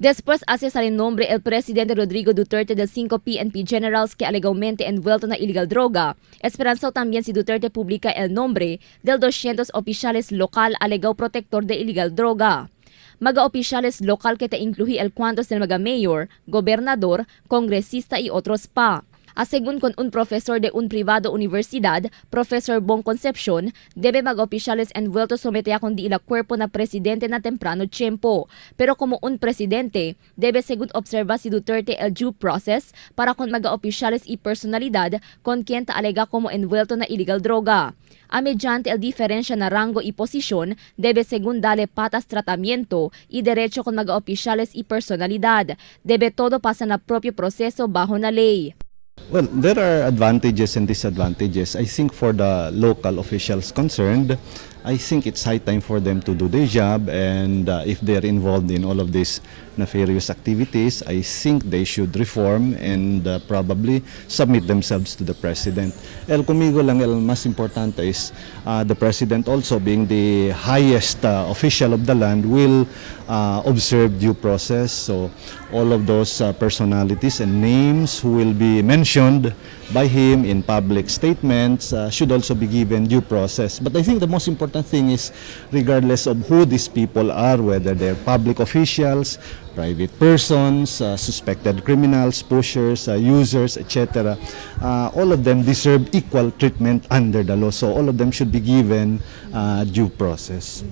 Después hace salir nombre el presidente Rodrigo Duterte de 5 PNP generals que alegadamente envuelto na illegal droga. Esperanzó también si Duterte publica el nombre del 200 oficiales local alegado protector de illegal droga. Mga opisyales lokal que te incluye el cuantos del mga mayor, gobernador, kongresista y otros pa. Asegun con un profesor de un privado universidad, Professor Bong Concepcion, debe mga opisyales envueltos somete a kundi ila cuerpo na presidente na temprano tiempo. Pero como un presidente, debe según observa si Duterte el due process para con mga opisyales y personalidad con quien ta alega como envuelto na illegal droga. A mediante el diferencia na rango y posisyon, debe según dale patas tratamiento y derecho con mga opisyales y personalidad. Debe todo pasa na propio proseso bajo na ley. Well, there are advantages and disadvantages. I think for the local officials concerned, I think it's high time for them to do their job, and if they're involved in all of these nefarious activities, I think they should reform and probably submit themselves to the president. El conmigo lang el mas importante is the president also being the highest official of the land will observe due process. So all of those personalities and names who will be mentioned by him in public statements should also be given due process. But I think the most important thing is, regardless of who these people are, whether they're public officials, private persons, suspected criminals, pushers, users, etc., all of them deserve equal treatment under the law. So all of them should be given due process.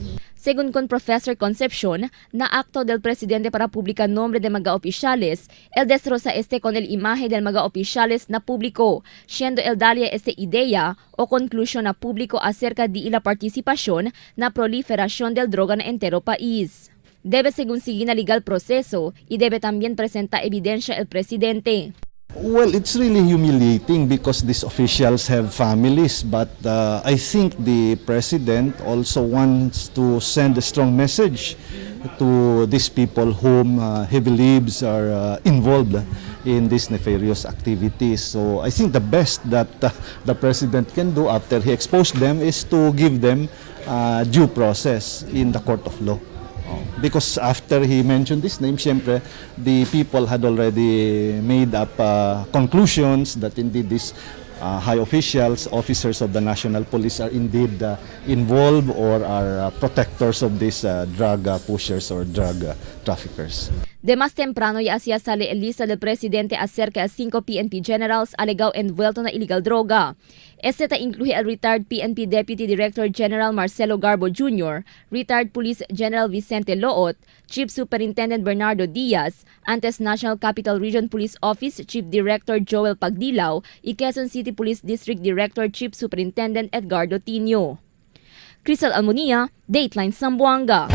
Según con Professor Concepcion, na akto del presidente para publicar nombre de mga opisyales, el destroza con el imahe del mga opisyales na publiko, siendo el dalia idea o conclusión na publiko acerca de la participación na proliferación del droga na entero país. Debe según seguir na legal proceso y debe también presentar evidencia el presidente. Well, it's really humiliating because these officials have families, but I think the president also wants to send a strong message to these people whom he believes are involved in these nefarious activities. So I think the best that the president can do after he exposed them is to give them due process in the court of law. Because after he mentioned this name, syempre, the people had already made up conclusions that indeed these high officials, officers of the National Police are indeed involved or are protectors of these drug pushers or drug traffickers. De más temprano ya hacía sale el lista del presidente acerca de 5 PNP generals alegado envuelto na illegal droga. Este incluye el retired PNP Deputy Director General Marcelo Garbo Jr., retired Police General Vicente Loot, Chief Superintendent Bernardo Diaz, antes National Capital Region Police Office Chief Director Joel Pagdilaw y Quezon City Police District Director Chief Superintendent Edgardo Tinio. Crisel Almonia, Dateline Zamboanga.